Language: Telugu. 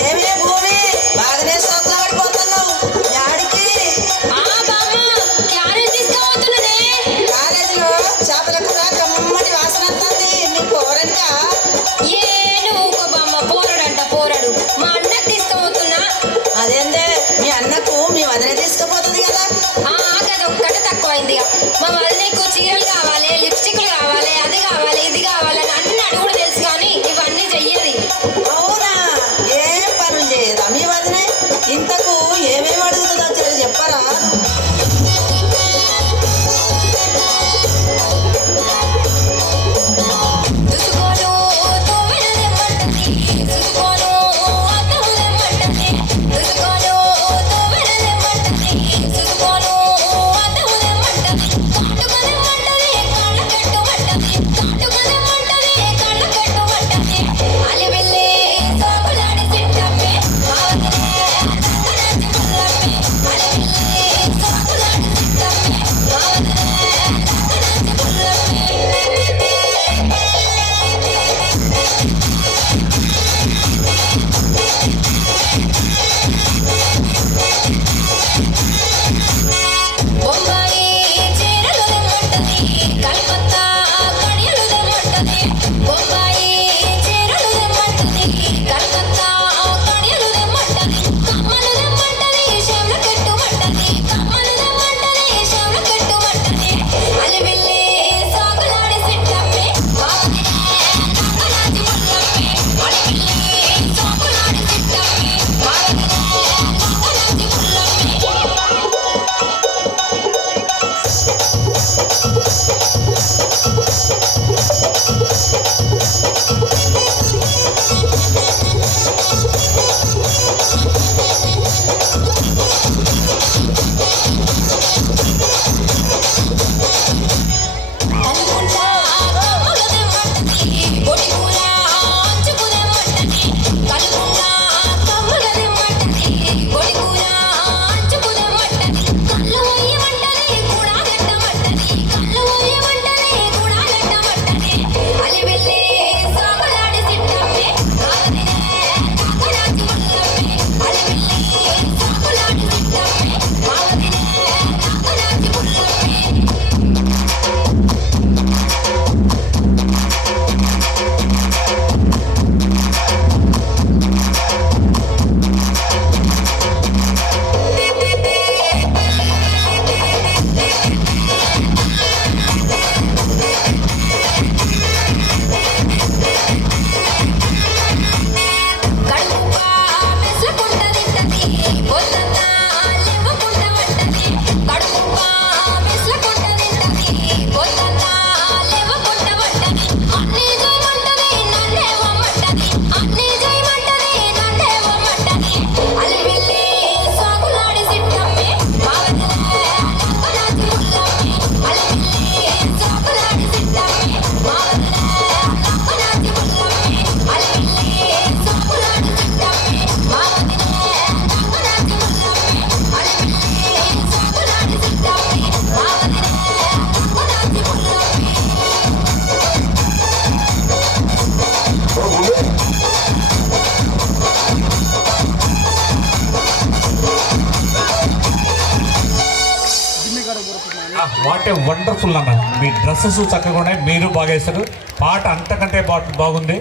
ఏమే భూమి బాగానే సోకులు పడిపోతున్నావు యాడికి? కాలేజీలో చేపల కూర కమ్మటి వాసన వస్తుంది. నీ పోరనికా? అదేందే మీ అన్నకు మీ వదిన తీసుకుపోతుంది కదా? అదొక్కటి తక్కువైంది. మా వదినకు చీరలు కావాలి, లిప్స్టిక్లు కావాలి, అది కావాలి, ఇది కావాలని అన్ని అడుగుడు తెలుసు కానీ ఇవన్నీ చెయ్యది. అవునా? ఏం పనులు చేయదా మీ వదినే? ఇంతకు ఏమేమి అడుగుతుందో చెప్పరా? వాట్ ఏ వండర్ఫుల్ అన్న. మీ డ్రెస్సెస్ చక్కగా ఉన్నాయి, మీరు బాగా వేస్తారు, పాట అంతకంటే బాగుంది.